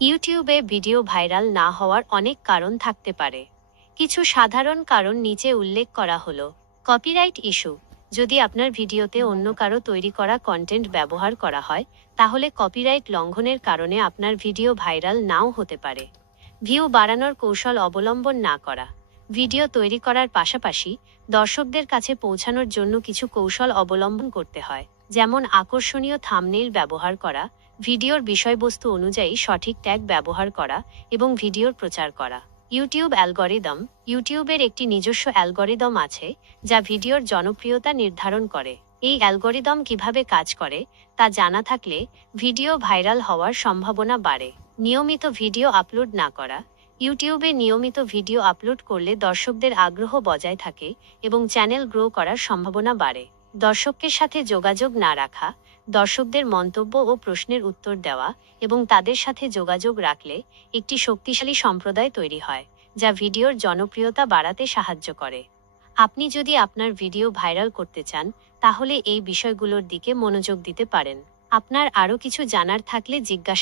ইউটিউবে video viral না হওয়ার অনেক কারণ থাকতে পারে। কিছু সাধারণ কারণ নিচে উল্লেখ করা হলো। Copyright issue. যদি আপনার ভিডিওতে অন্য কারো তৈরি করা কন্টেন্ট ব্যবহার করা হয়, তাহলে কপিরাইট লঙ্ঘনের কারণে আপনার ভিডিও ভাইরাল নাও হতে পারে। ভিউ বাড়ানোর কৌশল অবলম্বন না করা। ভিডিও তৈরি করার পাশাপাশি দর্শকদের কাছে পৌঁছানোর জন্য কিছু কৌশল অবলম্বন করতে হয়, যেমন আকর্ষণীয় থাম্বনেইল ব্যবহার করা, ভিডিওর বিষয়বস্তু অনুযায়ী সঠিক ট্যাগ ব্যবহার করা এবং ভিডিওর প্রচার করা। YouTube algorithm. ইউটিউবের একটি নিজস্ব অ্যালগরিদম আছে যা ভিডিওর জনপ্রিয়তা নির্ধারণ করে। এই অ্যালগরিদম কিভাবে কাজ করে তা জানা থাকলে ভিডিও ভাইরাল হওয়ার সম্ভাবনা বাড়ে। নিয়মিত ভিডিও আপলোড না করা। ইউটিউবে নিয়মিত ভিডিও আপলোড করলে দর্শকদের আগ্রহ বজায় থাকে এবং চ্যানেল গ্রো করার সম্ভাবনা বাড়ে। দর্শকের সাথে যোগাযোগ না রাখা। দর্শকদের মন্তব্য ও প্রশ্নের উত্তর দেওয়া এবং তাদের সাথে যোগাযোগ রাখলে একটি শক্তিশালী সম্প্রদায় তৈরি হয়, যা ভিডিওর জনপ্রিয়তা বাড়াতে সাহায্য করে। আপনি যদি আপনার ভিডিও ভাইরাল করতে চান, তাহলে এই বিষয়গুলোর দিকে মনোযোগ দিতে পারেন। আপনার আরও কিছু জানার থাকলে জিজ্ঞাসা